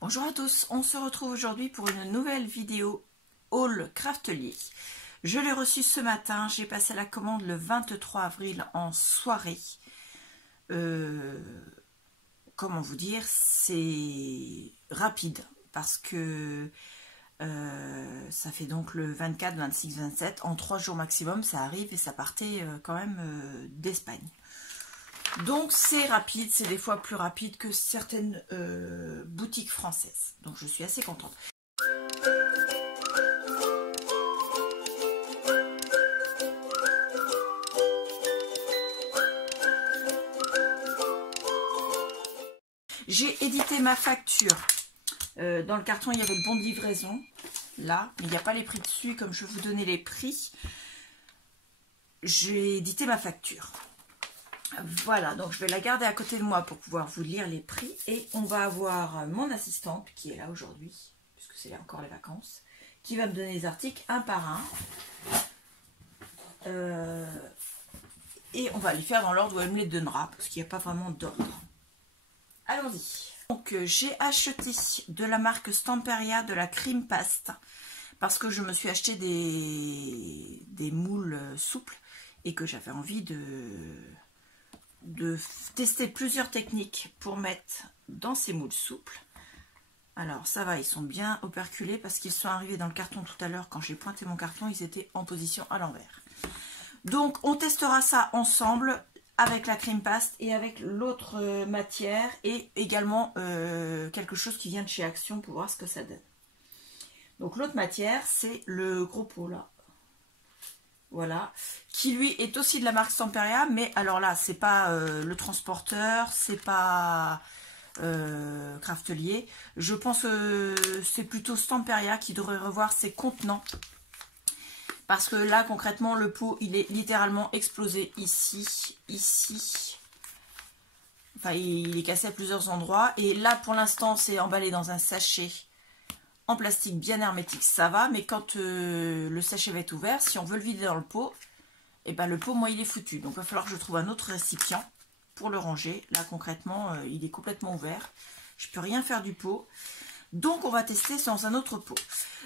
Bonjour à tous, on se retrouve aujourd'hui pour une nouvelle vidéo haul Craftelier. Je l'ai reçu ce matin, j'ai passé la commande le 23 avril en soirée. Comment vous dire, c'est rapide parce que ça fait donc le 24, 26, 27, en 3 jours maximum ça arrive et ça partait quand même d'Espagne. Donc c'est rapide, c'est des fois plus rapide que certaines boutiques françaises. Donc je suis assez contente. J'ai édité ma facture. Dans le carton il y avait le bon de livraison, là, mais il n'y a pas les prix dessus comme je vais vous donner les prix. J'ai édité ma facture. Voilà, donc je vais la garder à côté de moi pour pouvoir vous lire les prix. Et on va avoir mon assistante qui est là aujourd'hui, puisque c'est encore les vacances, qui va me donner les articles un par un. Et on va les faire dans l'ordre où elle me les donnera, parce qu'il n'y a pas vraiment d'ordre. Allons-y. Donc j'ai acheté de la marque Stamperia de la cream paste, parce que je me suis acheté des moules souples et que j'avais envie de tester plusieurs techniques pour mettre dans ces moules souples. Alors ça va, ils sont bien operculés parce qu'ils sont arrivés dans le carton tout à l'heure. Quand j'ai pointé mon carton, ils étaient en position à l'envers. Donc on testera ça ensemble avec la cream paste et avec l'autre matière, et également quelque chose qui vient de chez Action pour voir ce que ça donne. Donc l'autre matière, c'est le gros pot là. Voilà, qui lui est aussi de la marque Stamperia, mais alors là, c'est pas le transporteur, c'est pas Craftelier. Je pense que c'est plutôt Stamperia qui devrait revoir ses contenants. Parce que là, concrètement, le pot, il est littéralement explosé ici, ici. Enfin, il est cassé à plusieurs endroits. Et là, pour l'instant, c'est emballé dans un sachet en plastique bien hermétique, ça va, mais quand le sachet va être ouvert, si on veut le vider dans le pot, et ben le pot, moi, il est foutu. Donc, il va falloir que je trouve un autre récipient pour le ranger. Là, concrètement, il est complètement ouvert. Je ne peux rien faire du pot. Donc, on va tester dans un autre pot.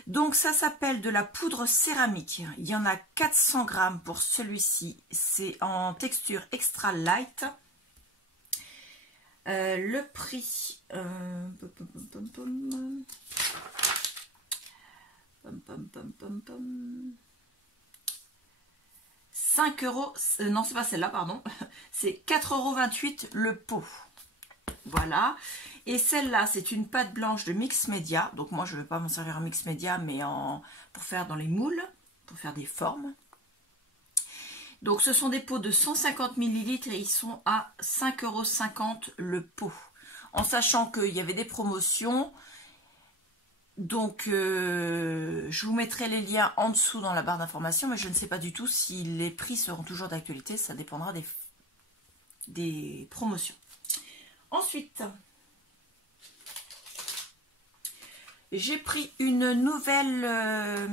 Donc, ça s'appelle de la poudre céramique. Il y en a 400 grammes pour celui-ci. C'est en texture extra light. Le prix... 5 euros, non c'est pas celle-là, pardon, c'est 4,28 € le pot. Voilà, et celle-là c'est une pâte blanche de Mix Media, donc moi je ne vais pas m'en servir en Mix Media, mais pour faire dans les moules, pour faire des formes. Donc ce sont des pots de 150 ml et ils sont à 5,50 € le pot, en sachant qu'il y avait des promotions. Donc, je vous mettrai les liens en dessous dans la barre d'information, mais je ne sais pas du tout si les prix seront toujours d'actualité. Ça dépendra des promotions. Ensuite, j'ai pris une nouvelle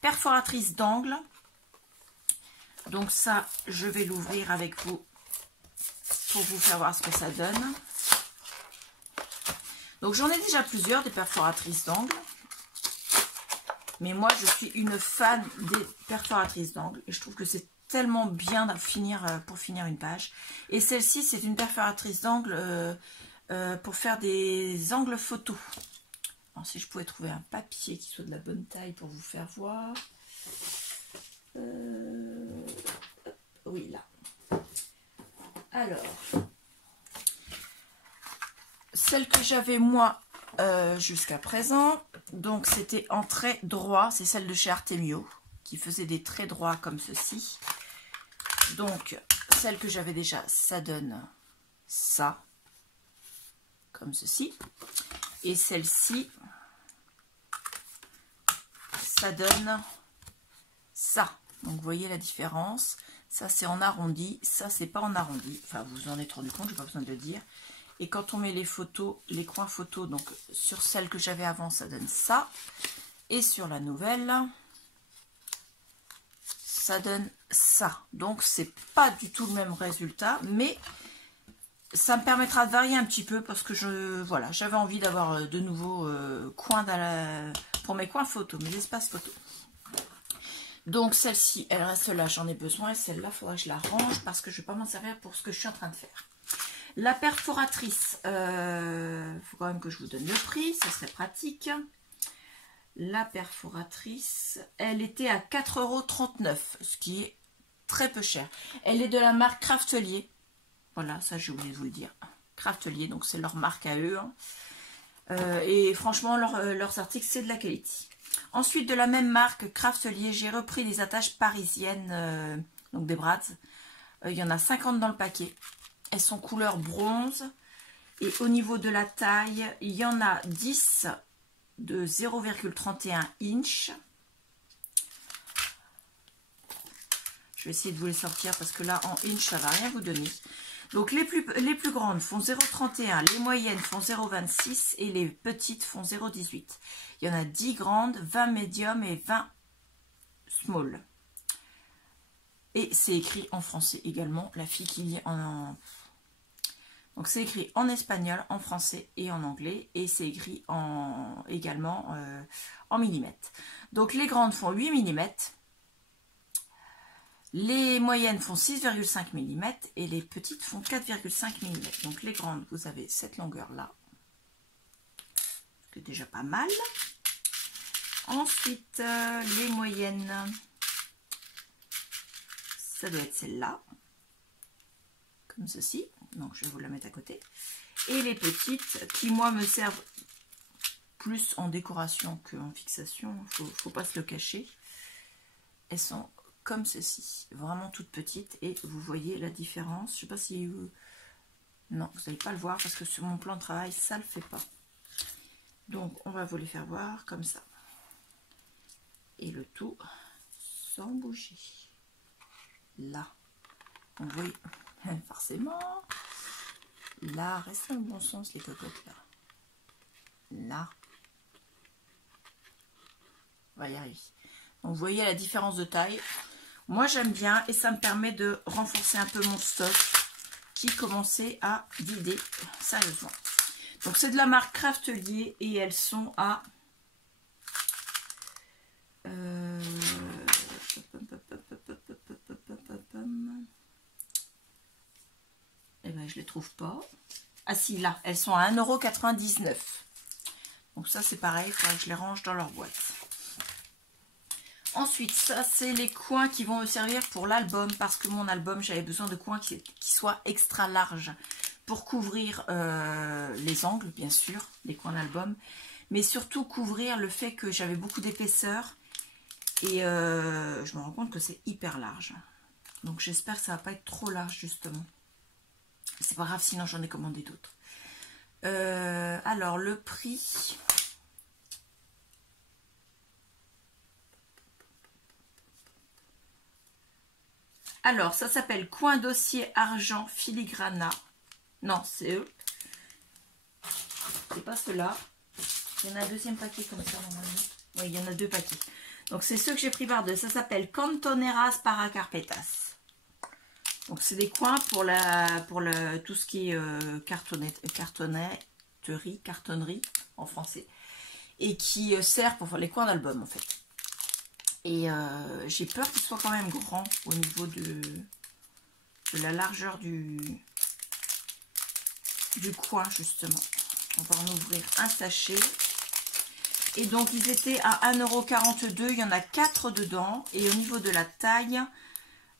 perforatrice d'angle. Donc ça, je vais l'ouvrir avec vous pour vous faire voir ce que ça donne. Donc j'en ai déjà plusieurs, des perforatrices d'angle. Mais moi je suis une fan des perforatrices d'angle. Et je trouve que c'est tellement bien pour finir une page. Et celle-ci c'est une perforatrice d'angle pour faire des angles photos. Alors, si je pouvais trouver un papier qui soit de la bonne taille pour vous faire voir. Oui, là. Alors... Celle que j'avais moi jusqu'à présent, donc c'était en trait droit, c'est celle de chez Artemio, qui faisait des traits droits comme ceci. Donc celle que j'avais déjà, ça donne ça, comme ceci. Et celle-ci, ça donne ça. Donc vous voyez la différence. Ça c'est en arrondi, ça c'est pas en arrondi. Enfin vous en êtes rendu compte, j'ai pas besoin de le dire. Et quand on met les photos, les coins photos, donc sur celle que j'avais avant, ça donne ça. Et sur la nouvelle, ça donne ça. Donc, c'est pas du tout le même résultat, mais Ça me permettra de varier un petit peu parce que voilà, j'avais envie d'avoir de nouveaux coins pour mes coins photos, mes espaces photos. Donc celle-ci, elle reste là, j'en ai besoin. Et celle-là, il faudra que je la range parce que je ne vais pas m'en servir pour ce que je suis en train de faire. La perforatrice, il faut quand même que je vous donne le prix, ça serait pratique. La perforatrice, elle était à 4,39 €, ce qui est très peu cher. Elle est de la marque Craftelier. Voilà, ça j'ai oublié de vous le dire. Craftelier, donc c'est leur marque à eux. Hein. Et franchement, leurs articles, c'est de la qualité. Ensuite, de la même marque, Craftelier, j'ai repris les attaches parisiennes, donc des brads. Il y en a 50 dans le paquet. Elles sont couleur bronze. Et au niveau de la taille, il y en a 10 de 0,31 inch. Je vais essayer de vous les sortir parce que là, en inch, ça ne va rien vous donner. Donc, les plus grandes font 0,31, les moyennes font 0,26 et les petites font 0,18. Il y en a 10 grandes, 20 médium et 20 small. Et c'est écrit en français également, la fille qui lit en... Donc, c'est écrit en espagnol, en français et en anglais. Et c'est écrit également en millimètres. Donc, les grandes font 8 mm. Les moyennes font 6,5 mm et les petites font 4,5 mm. Donc les grandes, vous avez cette longueur-là, c'est déjà pas mal. Ensuite, les moyennes, ça doit être celle-là, comme ceci. Donc je vais vous la mettre à côté. Et les petites, qui moi me servent plus en décoration qu'en fixation, faut pas se le cacher. Elles sont comme ceci, vraiment toute petite, et vous voyez la différence. Je sais pas si vous... Non, vous n'allez pas le voir parce que sur mon plan de travail ça le fait pas. Donc on va vous les faire voir comme ça, et le tout sans bouger. Là, vous voyez forcément, là, reste dans le bon sens les cocottes, là, on va y arriver. Donc vous voyez la différence de taille. Moi j'aime bien et ça me permet de renforcer un peu mon stock qui commençait à vider sérieusement. Donc c'est de la marque Craftelier et elles sont à eh ben je les trouve pas. Ah si, là, elles sont à 1,99 €. Donc ça c'est pareil, il faudra que je les range dans leur boîte. Ensuite, ça c'est les coins qui vont me servir pour l'album, parce que mon album, j'avais besoin de coins qui soient extra larges pour couvrir les angles, bien sûr, les coins d'album, mais surtout couvrir le fait que j'avais beaucoup d'épaisseur et je me rends compte que c'est hyper large. Donc j'espère que ça va pas être trop large justement. C'est pas grave, sinon j'en ai commandé d'autres. Alors le prix... Alors, ça s'appelle Coin Dossier Argent Filigrana. Non, c'est eux. C'est pas ceux-là. Il y en a un deuxième paquet comme ça normalement. Oui, il y en a deux paquets. Donc, c'est ceux que j'ai pris par deux. Ça s'appelle Cantoneras para Carpetas. Donc, c'est des coins pour tout ce qui est cartonnerie en français. Et qui sert pour faire les coins d'album en fait. Et j'ai peur qu'il soit quand même grand au niveau de la largeur du coin justement. On va en ouvrir un sachet. Et donc ils étaient à 1,42 €. Il y en a 4 dedans. Et au niveau de la taille,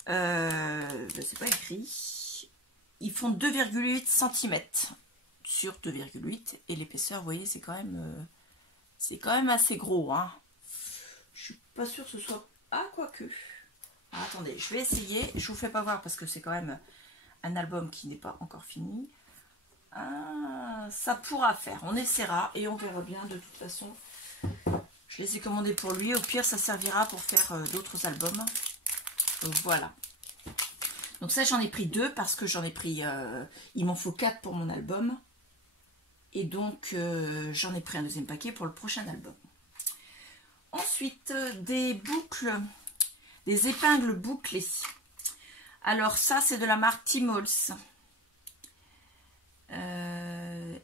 c'est pas écrit. Ils font 2,8 cm sur 2,8. Et l'épaisseur, vous voyez, c'est quand même assez gros, hein. Je suis pas sûre que ce soit... Ah, quoique. Ah, attendez, je vais essayer. Je vous fais pas voir parce que c'est quand même un album qui n'est pas encore fini. Ah, ça pourra faire. On essaiera et on verra bien de toute façon. Je les ai commandés pour lui. Au pire, ça servira pour faire d'autres albums. Donc, voilà. Donc ça, j'en ai pris 2 parce que j'en ai pris... il m'en faut 4 pour mon album. Et donc, j'en ai pris un deuxième paquet pour le prochain album. Ensuite, des boucles, des épingles bouclées. Alors ça, c'est de la marque Timols.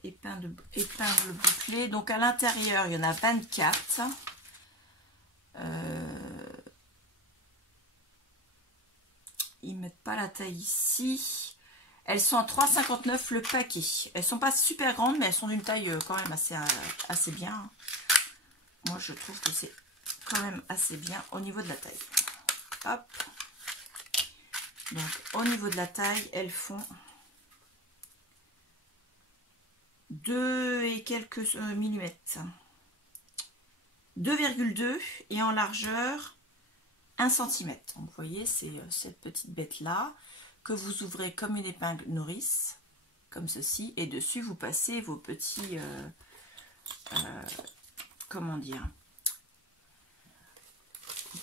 épingle bouclée. Donc à l'intérieur, il y en a 24. Ils mettent pas la taille ici. Elles sont à 3,59 le paquet. Elles sont pas super grandes, mais elles sont d'une taille quand même assez bien. Moi, je trouve que c'est quand même assez bien au niveau de la taille. Hop. Donc, au niveau de la taille, elles font 2 et quelques millimètres. 2,2 et en largeur 1 cm. Donc, vous voyez, c'est cette petite bête-là que vous ouvrez comme une épingle nourrice, comme ceci. Et dessus, vous passez vos petits... comment dire,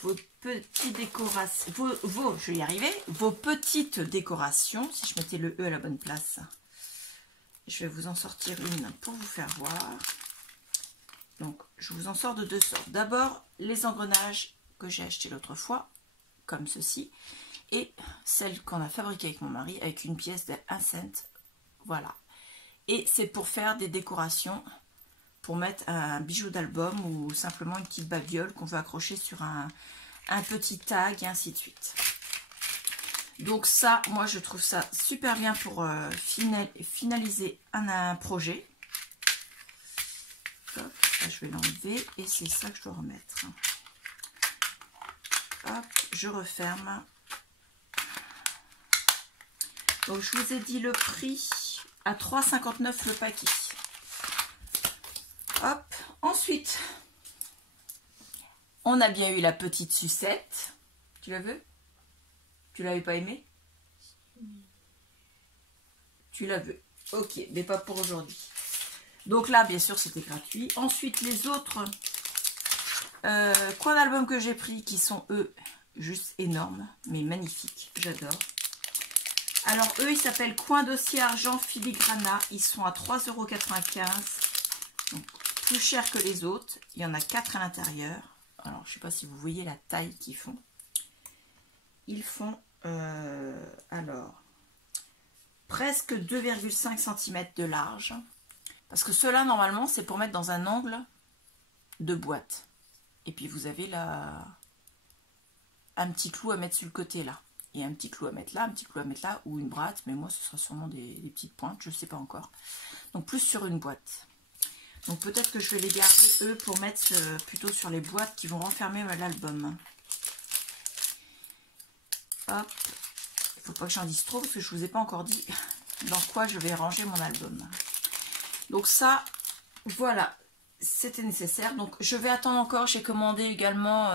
vos petites décorations, je vais y arriver, vos petites décorations, si je mettais le E à la bonne place, je vais vous en sortir une pour vous faire voir. Donc, je vous en sors de deux sortes. D'abord, les engrenages que j'ai achetés l'autre fois, comme ceci, et celle qu'on a fabriquée avec mon mari, avec une pièce de 1 cent, voilà. Et c'est pour faire des décorations, pour mettre un bijou d'album ou simplement une petite babiole qu'on veut accrocher sur un petit tag et ainsi de suite. Donc ça, moi je trouve ça super bien pour finaliser un projet. Hop, ça, je vais l'enlever et c'est ça que je dois remettre. Hop, je referme. Donc je vous ai dit le prix à 3,59 le paquet. Hop, ensuite, on a bien eu la petite sucette. Tu la veux? Tu l'avais pas aimée? Tu la veux. Ok, mais pas pour aujourd'hui. Donc là, bien sûr, c'était gratuit. Ensuite, les autres coins d'album que j'ai pris, qui sont, eux, juste énormes, mais magnifiques. J'adore. Alors, eux, ils s'appellent Coin dossier argent filigrana. Ils sont à 3,95 €. Donc, plus cher que les autres. Il y en a 4 à l'intérieur. Alors, je ne sais pas si vous voyez la taille qu'ils font. Ils font, alors, presque 2,5 cm de large. Parce que ceux-là, normalement, c'est pour mettre dans un angle de boîte. Et puis, vous avez là un petit clou à mettre sur le côté, là. Et un petit clou à mettre là, un petit clou à mettre là, ou une boîte. Mais moi, ce sera sûrement des petites pointes, je ne sais pas encore. Donc, plus sur une boîte. Donc peut-être que je vais les garder, eux, pour mettre plutôt sur les boîtes qui vont renfermer l'album. Hop. Il ne faut pas que j'en dise trop, parce que je ne vous ai pas encore dit dans quoi je vais ranger mon album. Donc ça, voilà, c'était nécessaire. Donc je vais attendre encore, j'ai commandé également,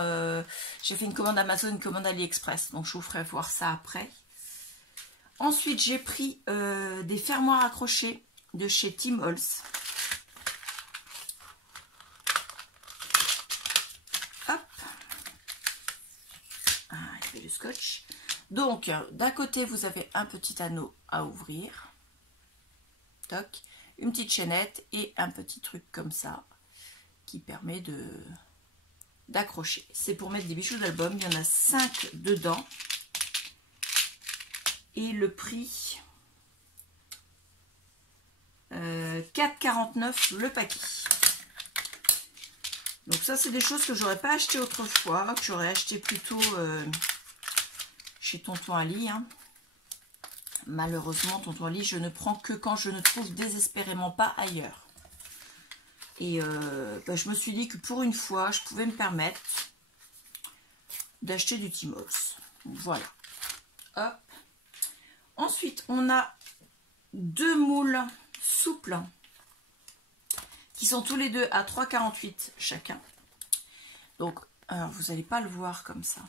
j'ai fait une commande Amazon, une commande AliExpress. Donc je vous ferai voir ça après. Ensuite, j'ai pris des fermoirs accrochés de chez Tim Holtz. Le scotch. Donc d'un côté vous avez un petit anneau à ouvrir, toc, une petite chaînette et un petit truc comme ça qui permet d'accrocher. C'est pour mettre des bijoux d'album. Il y en a 5 dedans et le prix 4,49 le paquet. Donc ça, c'est des choses que j'aurais pas acheté autrefois, que j'aurais acheté plutôt chez Tonton Ali. Hein. Malheureusement, Tonton Ali, je ne prends que quand je ne trouve désespérément pas ailleurs. Et je me suis dit que pour une fois, je pouvais me permettre d'acheter du Tim Holtz. Voilà. Hop. Ensuite, on a 2 moules souples qui sont tous les deux à 3,48 chacun. Donc, alors, vous n'allez pas le voir comme ça.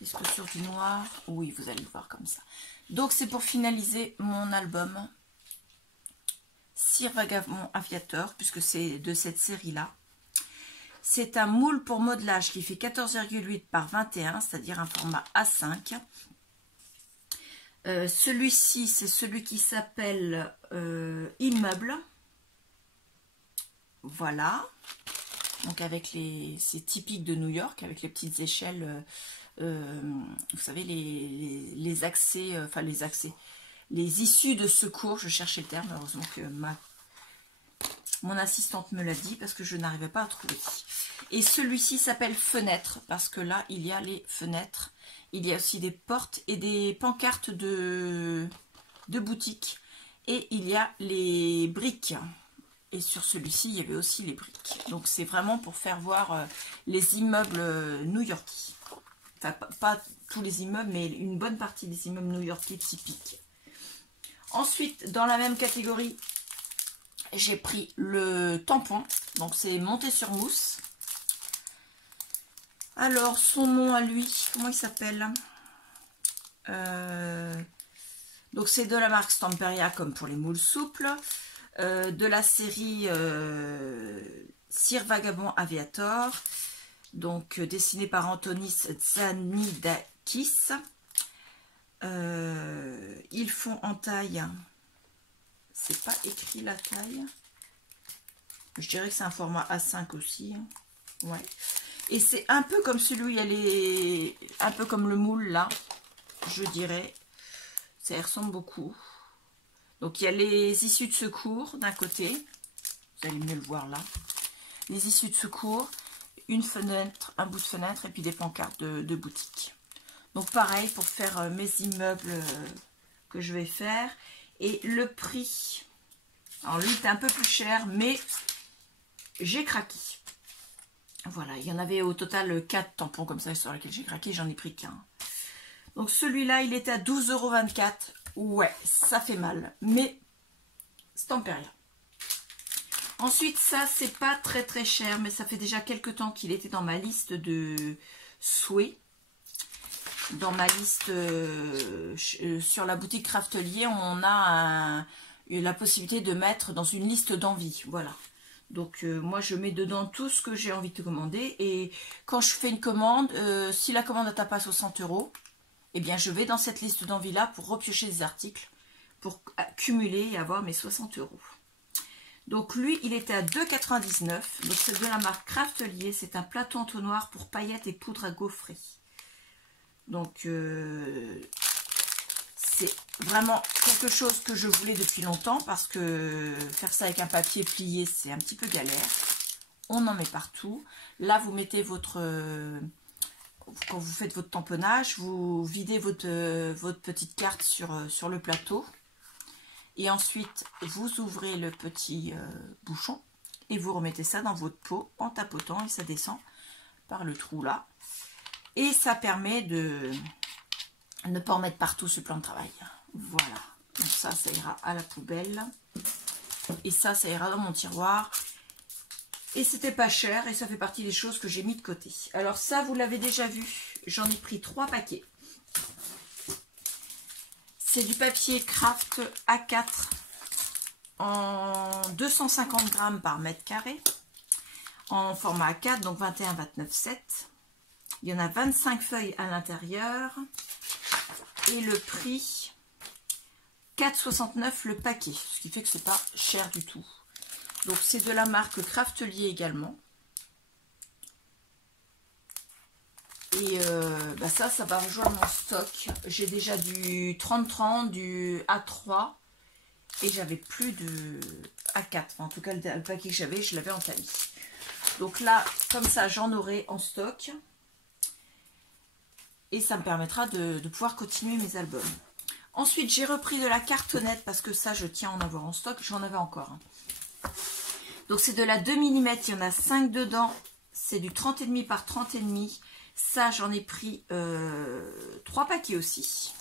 Est-ce que sur du noir? Oui, vous allez le voir comme ça. Donc, c'est pour finaliser mon album Cire Vagabond Aviateur, puisque c'est de cette série-là. C'est un moule pour modelage qui fait 14,8 par 21, c'est-à-dire un format A5. Celui-ci, c'est celui qui s'appelle Immeuble. Voilà. Donc avec c'est typique de New York, avec les petites échelles, vous savez, les accès, enfin les accès, les issues de secours. Je cherchais le terme, heureusement que mon assistante me l'a dit parce que je n'arrivais pas à trouver. Et celui-ci s'appelle fenêtre parce que là, il y a les fenêtres. Il y a aussi des portes et des pancartes de boutiques. Et il y a les briques. Et sur celui-ci, il y avait aussi les briques. Donc, c'est vraiment pour faire voir les immeubles new-yorkais. Enfin, pas tous les immeubles, mais une bonne partie des immeubles new-yorkais typiques. Ensuite, dans la même catégorie, j'ai pris le tampon. Donc, c'est monté sur mousse. Alors, son nom à lui, comment il s'appelle? Donc, c'est de la marque Stamperia, comme pour les moules souples. De la série Cire Vagabond Aviator, donc dessiné par Antonis Tzanidakis. Ils font en taille, c'est pas écrit la taille, je dirais que c'est un format A5 aussi, ouais. Et c'est un peu comme celui, elle est un peu comme le moule là, je dirais, ça y ressemble beaucoup. Donc, il y a les issues de secours d'un côté. Vous allez mieux le voir là. Les issues de secours, une fenêtre, un bout de fenêtre et puis des pancartes de boutique. Donc, pareil pour faire mes immeubles que je vais faire. Et le prix, alors lui, c'est un peu plus cher, mais j'ai craqué. Voilà, il y en avait au total 4 tampons comme ça sur lesquels j'ai craqué. J'en ai pris qu'un. Donc, celui-là, il est à 12,24 €. Ouais, ça fait mal, mais Stamperia. Ensuite, ça, c'est pas très très cher, mais ça fait déjà quelques temps qu'il était dans ma liste de souhaits. Dans ma liste sur la boutique Craftelier, on a la possibilité de mettre dans une liste d'envie. Voilà. Donc, moi, je mets dedans tout ce que j'ai envie de commander. Et quand je fais une commande, si la commande n'atteint pas 60 €, eh bien, je vais dans cette liste d'envie-là pour repiocher des articles, pour cumuler et avoir mes 60 €. Donc, lui, il était à 2,99 €. Donc, c'est de la marque Craftelier. C'est un plateau entonnoir pour paillettes et poudre à gaufrer. Donc, c'est vraiment quelque chose que je voulais depuis longtemps parce que faire ça avec un papier plié, c'est un petit peu galère. On en met partout. Là, vous mettez votre... quand vous faites votre tamponnage, vous videz votre petite carte sur le plateau. Et ensuite, vous ouvrez le petit bouchon et vous remettez ça dans votre pot en tapotant et ça descend par le trou là. Et ça permet de ne pas en mettre partout ce plan de travail. Voilà. Donc ça ira à la poubelle. Et ça ira dans mon tiroir. Et c'était pas cher et ça fait partie des choses que j'ai mis de côté. Alors ça, vous l'avez déjà vu. J'en ai pris 3 paquets. C'est du papier Craft A4 en 250 grammes par mètre carré. En format A4, donc 21, 29, 7. Il y en a 25 feuilles à l'intérieur. Et le prix, 4,69 € le paquet. Ce qui fait que c'est pas cher du tout. Donc, c'est de la marque Craftelier également. Et ça va rejoindre mon stock. J'ai déjà du 30-30, du A3. Et j'avais plus de A4. En tout cas, le paquet que j'avais, je l'avais en tamis. Donc là, comme ça, j'en aurai en stock. Et ça me permettra de pouvoir continuer mes albums. Ensuite, j'ai repris de la cartonnette parce que ça, je tiens à en avoir en stock. J'en avais encore. Donc, c'est de la 2 mm. Il y en a 5 dedans. C'est du 30,5 par 30,5. Ça, j'en ai pris 3 paquets aussi.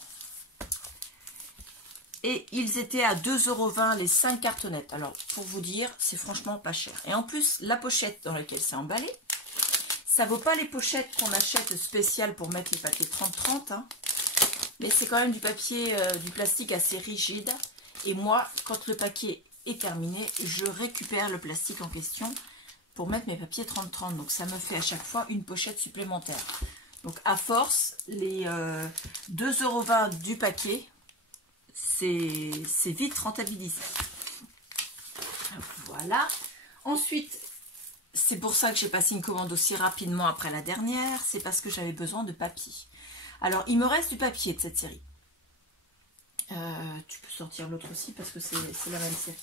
Et ils étaient à 2,20 € les 5 cartonnettes. Alors, pour vous dire, c'est franchement pas cher. Et en plus, la pochette dans laquelle c'est emballé, ça vaut pas les pochettes qu'on achète spéciales pour mettre les papiers 30-30. Hein. Mais c'est quand même du papier, du plastique assez rigide. Et moi, quand le paquet est terminé, je récupère le plastique en question pour mettre mes papiers 30-30. Donc, ça me fait à chaque fois une pochette supplémentaire. Donc, à force, les 2,20 € du paquet, c'est vite rentabilisé. Voilà. Ensuite, c'est pour ça que j'ai passé une commande aussi rapidement après la dernière. C'est parce que j'avais besoin de papier. Alors, il me reste du papier de cette série. Tu peux sortir l'autre aussi parce que c'est la même série.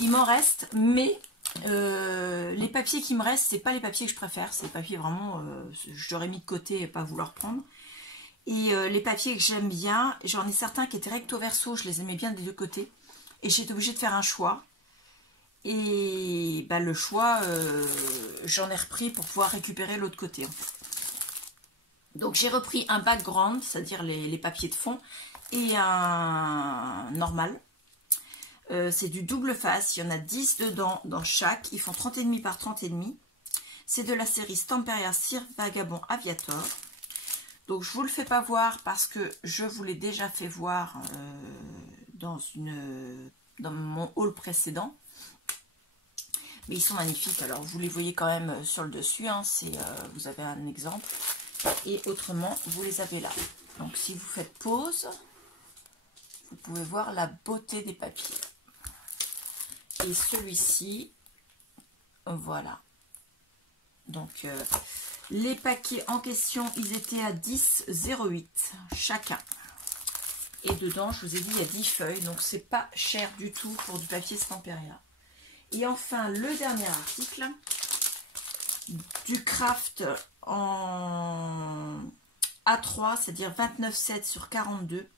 Il m'en reste, mais les papiers qui me restent, c'est pas les papiers que je préfère. C'est les papiers vraiment, je l'aurais mis de côté et pas vouloir prendre. Et les papiers que j'aime bien, j'en ai certains qui étaient recto verso, je les aimais bien des deux côtés. Et j'étais obligée de faire un choix. Et bah, le choix, j'en ai repris pour pouvoir récupérer l'autre côté. En fait. Donc j'ai repris un background, c'est-à-dire les papiers de fond, et un normal. C'est du double face, il y en a 10 dedans dans chaque. Ils font 30,5 par 30,5. C'est de la série Stamperia Cirque Vagabond Aviator. Donc je ne vous le fais pas voir parce que je vous l'ai déjà fait voir dans mon haul précédent. Mais ils sont magnifiques. Alors vous les voyez quand même sur le dessus. Hein, vous avez un exemple. Et autrement, vous les avez là. Donc si vous faites pause, vous pouvez voir la beauté des papiers. Et celui-ci, voilà. Donc les paquets en question, ils étaient à 10,08 chacun. Et dedans, je vous ai dit, il y a 10 feuilles. Donc c'est pas cher du tout pour du papier Stamperia. Et enfin, le dernier article, du craft en A3, c'est-à-dire 29,7 sur 42.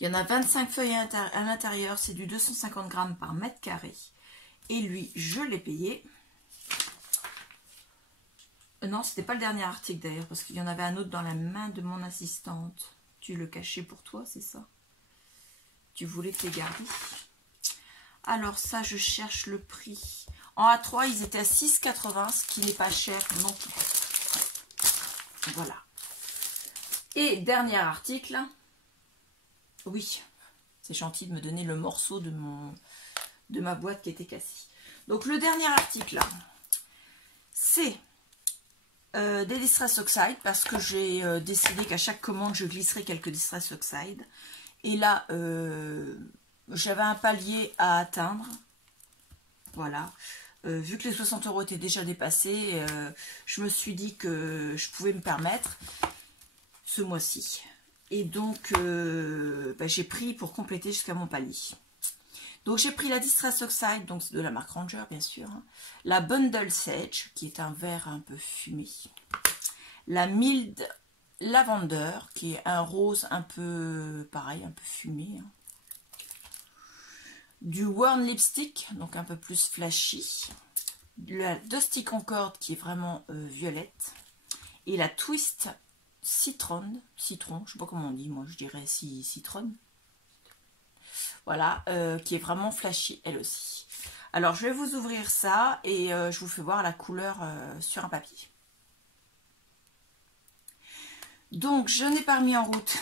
Il y en a 25 feuilles à l'intérieur, c'est du 250 grammes par mètre carré. Et lui, je l'ai payé. Non, c'était pas le dernier article d'ailleurs, parce qu'il y en avait un autre dans la main de mon assistante. Tu le cachais pour toi, c'est ça? Tu voulais te les garder? Alors ça, je cherche le prix. En A3, ils étaient à 6,80, ce qui n'est pas cher non plus. Voilà. Et dernier article. Oui, c'est gentil de me donner le morceau de ma boîte qui était cassée. Donc le dernier article, c'est des Distress Oxide, parce que j'ai décidé qu'à chaque commande, je glisserai quelques Distress Oxide. Et là, j'avais un palier à atteindre. Voilà. Vu que les 60 € étaient déjà dépassés, je me suis dit que je pouvais me permettre ce mois-ci. Et donc, j'ai pris pour compléter jusqu'à mon palier. Donc, j'ai pris la Distress Oxide, donc c'est de la marque Ranger, bien sûr. Hein. La Bundle Sage, qui est un vert un peu fumé. La Mild Lavender, qui est un rose un peu, pareil, un peu fumé. Hein. Du Worn Lipstick, donc un peu plus flashy. La Dusty Concorde, qui est vraiment violette. Et la Twist citron, je ne sais pas comment on dit, moi je dirais citron. Voilà, qui est vraiment flashy elle aussi. Alors je vais vous ouvrir ça et je vous fais voir la couleur sur un papier. Donc je n'ai pas remis en route.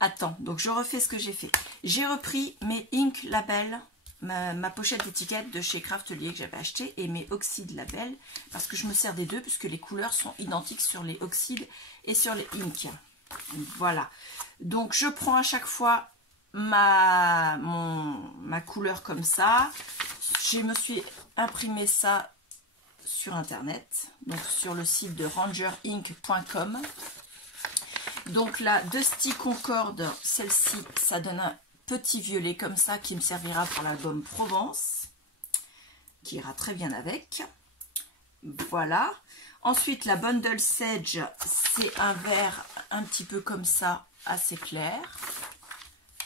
Attends, donc je refais ce que j'ai fait. J'ai repris mes Ink Label, ma pochette d'étiquette de chez Craftelier que j'avais acheté et mes Oxyde Label parce que je me sers des deux puisque les couleurs sont identiques sur les Oxyde et sur les Ink. Voilà. Donc je prends à chaque fois ma couleur comme ça. Je me suis imprimé ça sur internet, donc sur le site de rangerink.com. Donc la Dusty Concorde, celle-ci, ça donne un petit violet comme ça qui me servira pour l'album Provence, qui ira très bien avec. Voilà. Ensuite, la Bundle Sage, c'est un vert un petit peu comme ça, assez clair.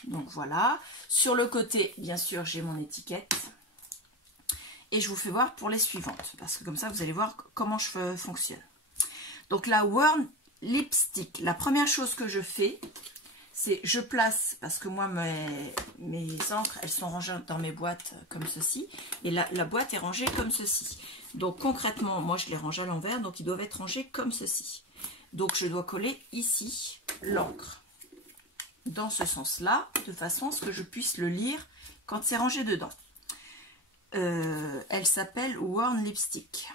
Donc voilà. Sur le côté, bien sûr, j'ai mon étiquette. Et je vous fais voir pour les suivantes, parce que comme ça, vous allez voir comment je fonctionne. Donc la Worn Lipstick, la première chose que je fais, c'est je place, parce que moi mes encres, elles sont rangées dans mes boîtes comme ceci, et la boîte est rangée comme ceci. Donc concrètement, moi je les range à l'envers, donc ils doivent être rangés comme ceci. Donc je dois coller ici l'encre, dans ce sens-là, de façon à ce que je puisse le lire quand c'est rangé dedans. Elle s'appelle Worn Lipstick.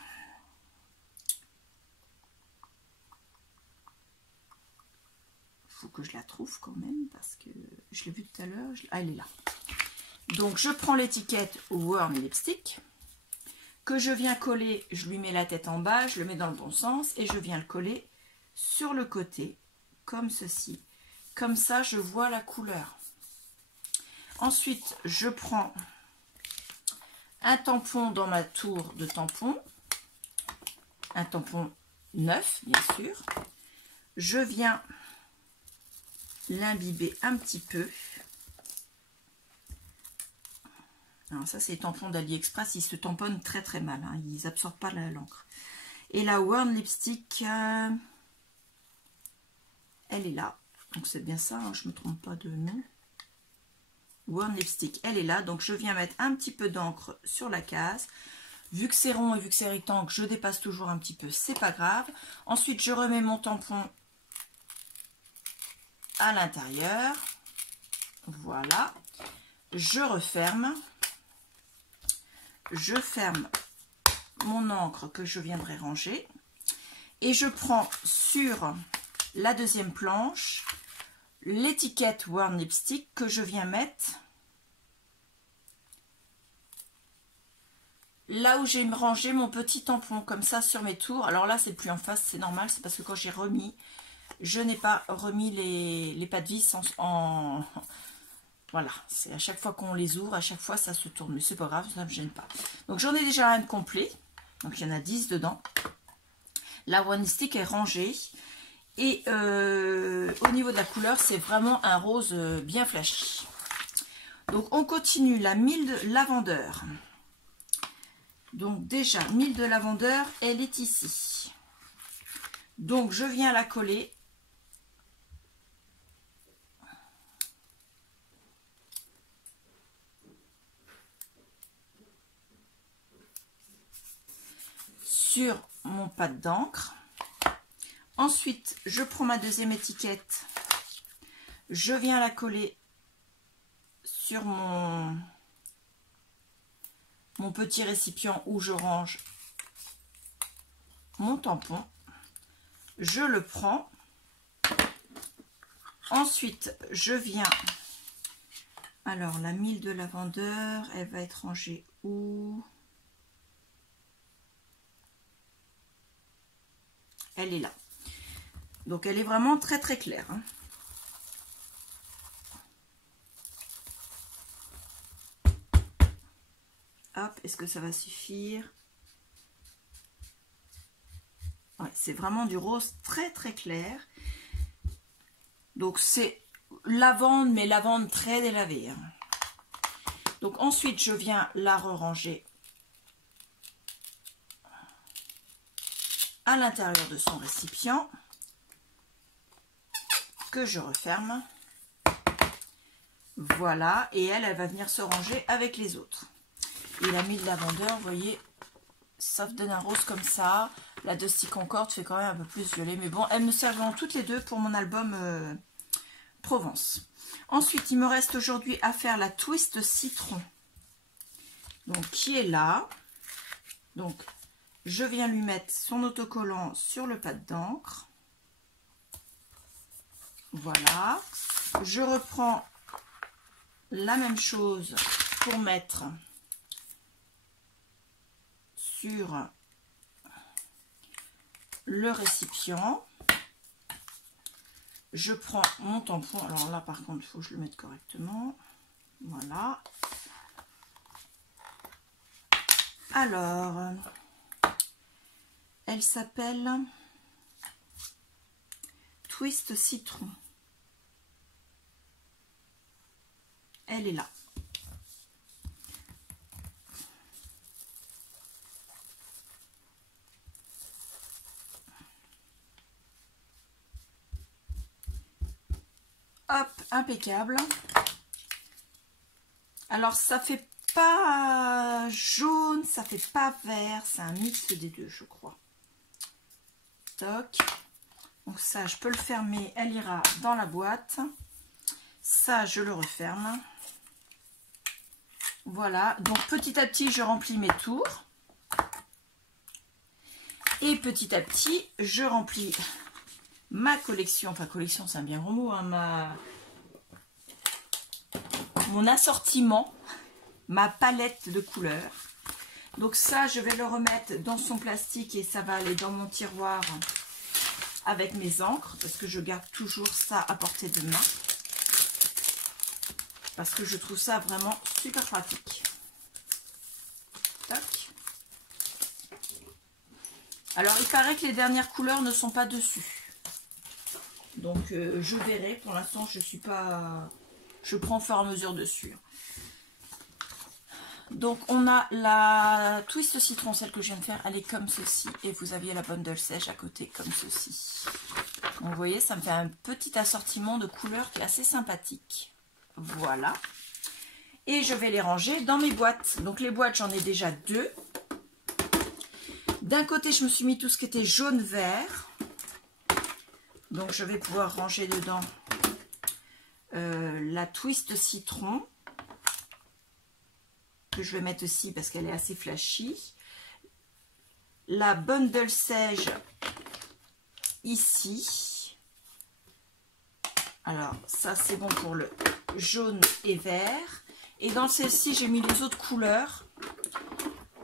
Faut que je la trouve quand même parce que je l'ai vue tout à l'heure. Ah, elle est là. Donc je prends l'étiquette Worn Lipstick que je viens coller. Je lui mets la tête en bas, je le mets dans le bon sens et je viens le coller sur le côté comme ceci. Comme ça, je vois la couleur. Ensuite, je prends un tampon dans ma tour de tampon. Un tampon neuf, bien sûr. Je viens l'imbiber un petit peu. Alors ça, c'est les tampons d'AliExpress. Ils se tamponnent très très mal. Hein. Ils n'absorbent pas l'encre. Et la Warm Lipstick, elle est là. Donc c'est bien ça, hein, je ne me trompe pas de nom. Warm Lipstick, elle est là. Donc je viens mettre un petit peu d'encre sur la case. Vu que c'est rond et vu que c'est rectangle, je dépasse toujours un petit peu, c'est pas grave. Ensuite, je remets mon tampon à l'intérieur. Voilà. Je referme. Je ferme mon encre que je viendrai ranger. Et je prends sur la deuxième planche l'étiquette Warm Lipstick que je viens mettre là où j'ai rangé mon petit tampon, comme ça sur mes tours. Alors là, c'est plus en face, c'est normal, c'est parce que quand j'ai remis, je n'ai pas remis les pas de vis en... Voilà, c'est à chaque fois qu'on les ouvre, à chaque fois ça se tourne, mais c'est pas grave, ça ne me gêne pas. Donc j'en ai déjà un de complet, donc il y en a 10 dedans. La Warm Lipstick est rangée. Et au niveau de la couleur, c'est vraiment un rose bien flashy. Donc on continue la mille de lavandeur. Donc déjà, mille de lavandeur, elle est ici. Donc je viens la coller. Sur mon pad d'encre. Ensuite, je prends ma deuxième étiquette. Je viens la coller sur mon petit récipient où je range mon tampon. Je le prends. Ensuite, je viens... Alors, la mille de lavandeur, elle va être rangée où? Elle est là. Donc, elle est vraiment très très claire. Hein. Hop, est-ce que ça va suffire? Ouais, c'est vraiment du rose très très clair. Donc, c'est lavande, mais lavande très délavée. Hein. Donc, ensuite, je viens la re-ranger à l'intérieur de son récipient. Que je referme. Voilà, et elle va venir se ranger avec les autres. Et la mille lavandeur, vous voyez, ça donne un rose comme ça. La Dusty Concorde fait quand même un peu plus violet, mais bon, elles me serviront toutes les deux pour mon album Provence. Ensuite, il me reste aujourd'hui à faire la Twist Citron, donc qui est là. Donc, je viens lui mettre son autocollant sur le pad d'encre. Voilà, je reprends la même chose pour mettre sur le récipient. Je prends mon tampon, alors là par contre il faut que je le mette correctement. Voilà. Alors, elle s'appelle Twist Citron. Elle est là. Hop, impeccable. Alors ça fait pas jaune, ça fait pas vert, c'est un mix des deux, je crois. Toc. Donc ça, je peux le fermer, elle ira dans la boîte. Ça, je le referme. Voilà, donc petit à petit, je remplis mes tours. Et petit à petit, je remplis ma collection. Enfin, collection, c'est un bien gros mot. Hein, mon assortiment, ma palette de couleurs. Donc ça, je vais le remettre dans son plastique et ça va aller dans mon tiroir avec mes encres, parce que je garde toujours ça à portée de main. Parce que je trouve ça vraiment super pratique. Tac. Alors, il paraît que les dernières couleurs ne sont pas dessus. Donc, je verrai. Pour l'instant, je suis pas... Je prends au fur et à mesure dessus. Donc, on a la twist citron, celle que je viens de faire. Elle est comme ceci. Et vous aviez la bundle sèche à côté, comme ceci. Donc, vous voyez, ça me fait un petit assortiment de couleurs qui est assez sympathique. Voilà. Et je vais les ranger dans mes boîtes. Donc, les boîtes, j'en ai déjà 2. D'un côté, je me suis mis tout ce qui était jaune-vert. Donc, je vais pouvoir ranger dedans la twist citron. Que je vais mettre aussi parce qu'elle est assez flashy. La bundle sèche ici. Alors, ça, c'est bon pour le jaune et vert. Et dans celle-ci, j'ai mis les autres couleurs.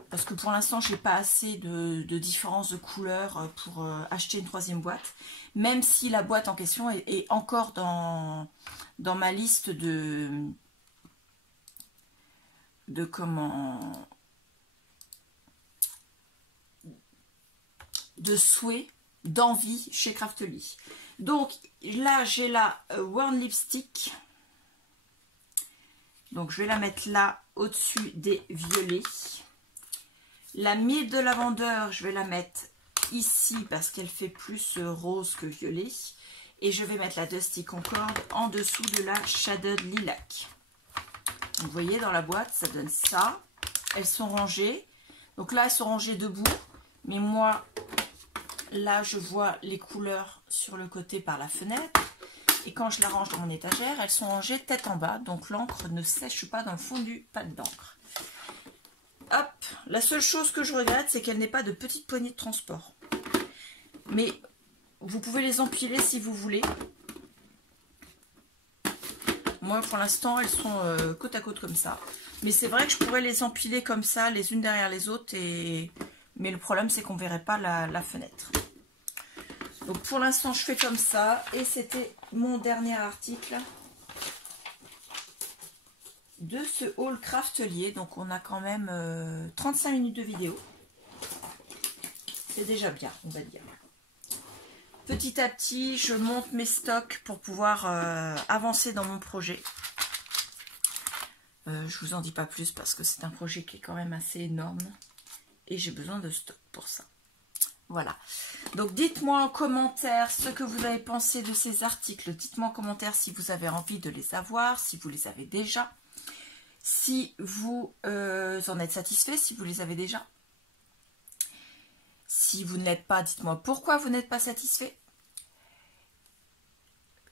Parce que pour l'instant, je n'ai pas assez de différence de couleurs pour acheter une 3e boîte. Même si la boîte en question est encore dans ma liste de souhaits, d'envie chez Craftly. Donc là, j'ai la One Lipstick. Donc je vais la mettre là, au-dessus des violets. La Mie de lavandeur, je vais la mettre ici parce qu'elle fait plus rose que violet. Et je vais mettre la Dusty Concorde en dessous de la Shaded Lilac. Vous voyez, dans la boîte, ça donne ça. Elles sont rangées. Donc là, elles sont rangées debout. Mais moi, là, je vois les couleurs sur le côté par la fenêtre. Et quand je la range dans mon étagère, elles sont rangées tête en bas. Donc l'encre ne sèche pas dans le fond du pad d'encre. Hop, la seule chose que je regrette, c'est qu'elle n'ait pas de petite poignée de transport. Mais vous pouvez les empiler si vous voulez. Moi, pour l'instant, elles sont côte à côte comme ça. Mais c'est vrai que je pourrais les empiler comme ça, les unes derrière les autres. Mais le problème, c'est qu'on ne verrait pas la fenêtre. Donc, pour l'instant, je fais comme ça. Et c'était mon dernier article de ce haul Craftly. Donc, on a quand même 35 minutes de vidéo. C'est déjà bien, on va dire. Petit à petit, je monte mes stocks pour pouvoir avancer dans mon projet. Je vous en dis pas plus parce que c'est un projet qui est quand même assez énorme. Et j'ai besoin de stock pour ça. Voilà. Donc dites-moi en commentaire ce que vous avez pensé de ces articles. Dites-moi en commentaire si vous avez envie de les avoir, si vous les avez déjà. Si vous en êtes satisfait, si vous les avez déjà. Si vous ne l'êtes pas, dites-moi pourquoi vous n'êtes pas satisfait.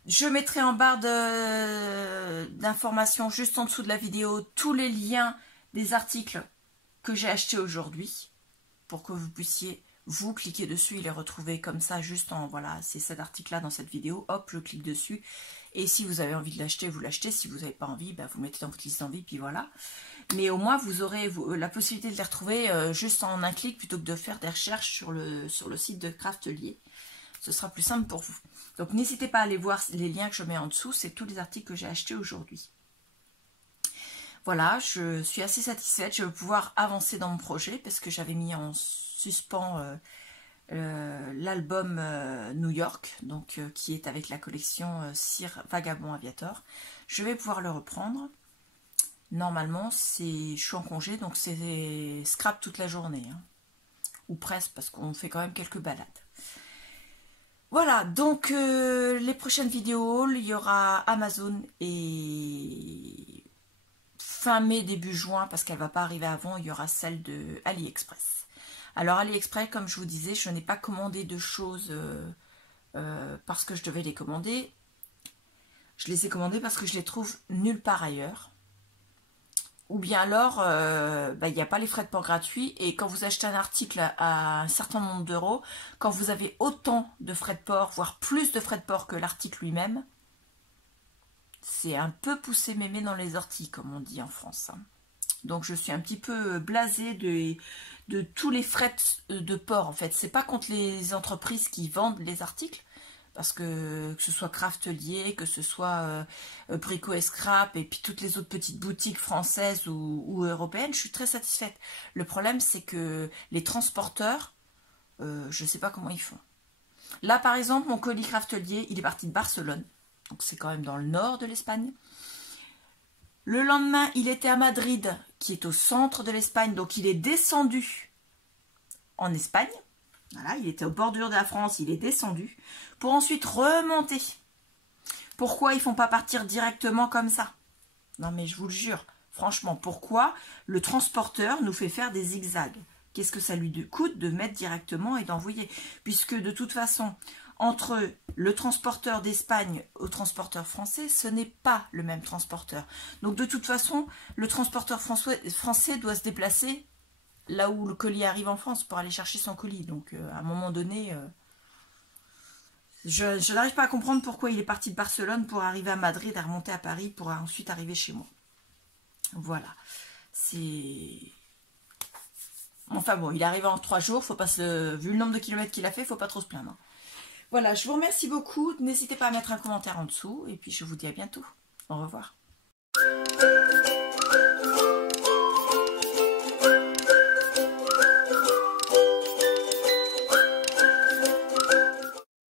Je mettrai en barre d'informations juste en dessous de la vidéo tous les liens des articles que j'ai achetés aujourd'hui pour que vous puissiez vous cliquer dessus et les retrouver comme ça juste en voilà, c'est cet article là dans cette vidéo, hop, je clique dessus et si vous avez envie de l'acheter, vous l'achetez, si vous n'avez pas envie, bah, vous mettez dans votre liste d'envie puis voilà. Mais au moins vous aurez la possibilité de les retrouver juste en un clic plutôt que de faire des recherches sur le site de Craftly. Ce sera plus simple pour vous. Donc n'hésitez pas à aller voir les liens que je mets en dessous, c'est tous les articles que j'ai achetés aujourd'hui. Voilà, je suis assez satisfaite, je vais pouvoir avancer dans mon projet parce que j'avais mis en suspens l'album New York, donc qui est avec la collection Cire Vagabond Aviator. Je vais pouvoir le reprendre. Normalement, je suis en congé, donc c'est scrap toute la journée. Hein. Ou presque, parce qu'on fait quand même quelques balades. Voilà, donc les prochaines vidéos, il y aura Amazon et fin mai, début juin, parce qu'elle ne va pas arriver avant, il y aura celle de AliExpress. Alors AliExpress, comme je vous disais, je n'ai pas commandé de choses parce que je devais les commander. Je les ai commandées parce que je les trouve nulle part ailleurs. Ou bien alors, il n'y a pas les frais de port gratuits. Et quand vous achetez un article à un certain nombre d'euros, quand vous avez autant de frais de port, voire plus de frais de port que l'article lui-même, c'est un peu pousser mémé dans les orties, comme on dit en France. Donc je suis un petit peu blasée de tous les frais de port, en fait. C'est pas contre les entreprises qui vendent les articles, parce que ce soit Craftelier, que ce soit Brico et Scrap, et puis toutes les autres petites boutiques françaises ou européennes, je suis très satisfaite. Le problème, c'est que les transporteurs, je ne sais pas comment ils font. Là, par exemple, mon colis Craftelier, il est parti de Barcelone, donc c'est quand même dans le nord de l'Espagne. Le lendemain, il était à Madrid, qui est au centre de l'Espagne, donc il est descendu en Espagne. Voilà, il était aux bordures de la France, il est descendu, pour ensuite remonter. Pourquoi ils ne font pas partir directement comme ça? Non mais je vous le jure, franchement, pourquoi le transporteur nous fait faire des zigzags? Qu'est-ce que ça lui coûte de mettre directement et d'envoyer? Puisque de toute façon, entre le transporteur d'Espagne au transporteur français, ce n'est pas le même transporteur. Donc de toute façon, le transporteur français doit se déplacer là où le colis arrive en France pour aller chercher son colis. Donc à un moment donné, je n'arrive pas à comprendre pourquoi il est parti de Barcelone pour arriver à Madrid, à remonter à Paris pour ensuite arriver chez moi. Voilà. C'est... Enfin bon, il est arrivé en 3 jours, faut pas vu le nombre de kilomètres qu'il a fait, il ne faut pas trop se plaindre. Voilà, je vous remercie beaucoup. N'hésitez pas à mettre un commentaire en dessous. Et puis je vous dis à bientôt. Au revoir.